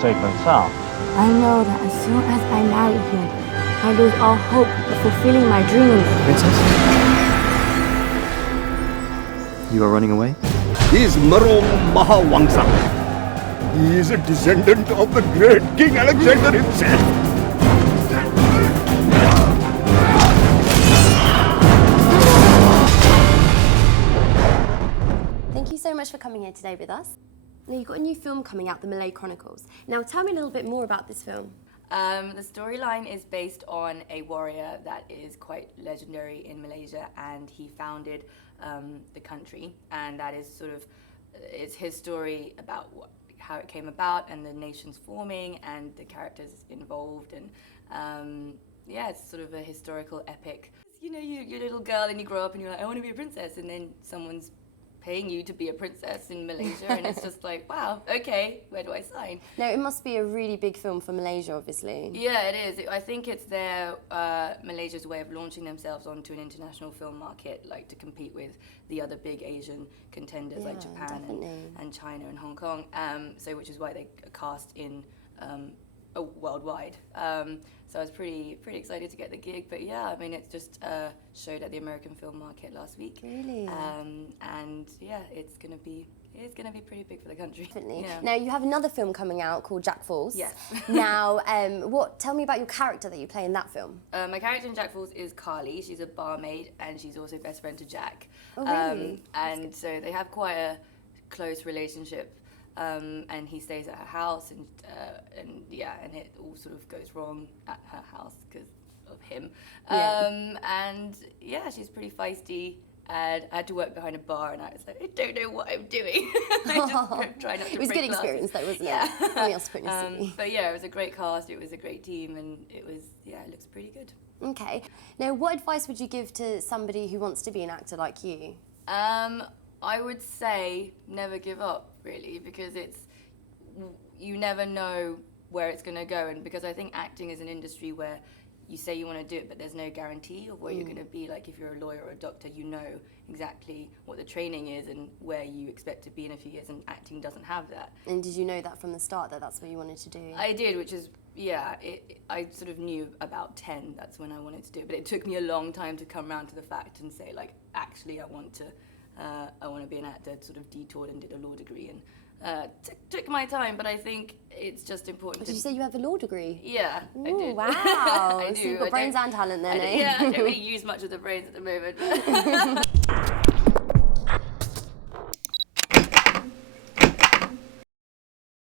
safe and sound. I know that as soon as I marry him, I lose all hope of fulfilling my dreams. Princess? You are running away? He is Merong Mahawangsa. He is a descendant of the great King Alexander himself. Thank you so much for coming here today with us. Now, you've got a new film coming out, The Malay Chronicles. Now, tell me a little bit more about this film. The storyline is based on a warrior that is quite legendary in Malaysia, and he founded the country, and that is sort of, it's his story about how it came about and the nation's forming and the characters involved, and yeah, it's sort of a historical epic. You know, you're a little girl and you grow up and you're like, I want to be a princess, and then someone's paying you to be a princess in Malaysia, and it's just like, wow, okay, where do I sign? Now, it must be a really big film for Malaysia, obviously. Yeah, it is. I think it's their, Malaysia's way of launching themselves onto an international film market, like to compete with the other big Asian contenders like Japan and China and Hong Kong, so which is why they cast in worldwide. So I was pretty excited to get the gig, but yeah, I mean, it's just showed at the American film market last week. Really? And yeah, it's gonna be pretty big for the country. Definitely. Yeah. Now, you have another film coming out called Jack Falls. Yes. Now, tell me about your character that you play in that film. My character in Jack Falls is Carly. She's a barmaid, and she's also best friend to Jack. Oh, really? And so they have quite a close relationship. And he stays at her house, and it all sort of goes wrong at her house because of him. And yeah, she's pretty feisty. And I had to work behind a bar, and I was like, I don't know what I'm doing. I just try not to. It was a good experience, though, wasn't it? Something else to put in your CV. But yeah, it was a great cast. It was a great team, and it looks pretty good. Okay. Now, what advice would you give to somebody who wants to be an actor like you? I would say never give up, really, because you never know where it's going to go, and because I think acting is an industry where you say you want to do it, but there's no guarantee of where you're going to be. Like if you're a lawyer or a doctor, you know exactly what the training is and where you expect to be in a few years, and acting doesn't have that. And did you know that from the start, that that's what you wanted to do? I did, which is, yeah, I sort of knew about 10, that's when I wanted to do it, but it took me a long time to come around to the fact and say, like, actually I want to be an actor. Sort of detoured and did a law degree, and took my time, but I think it's just important. Did you say you have a law degree? Yeah, Ooh, I did. Wow. I So do. you've got brains and talent then, eh? Yeah, I don't really use much of the brains at the moment.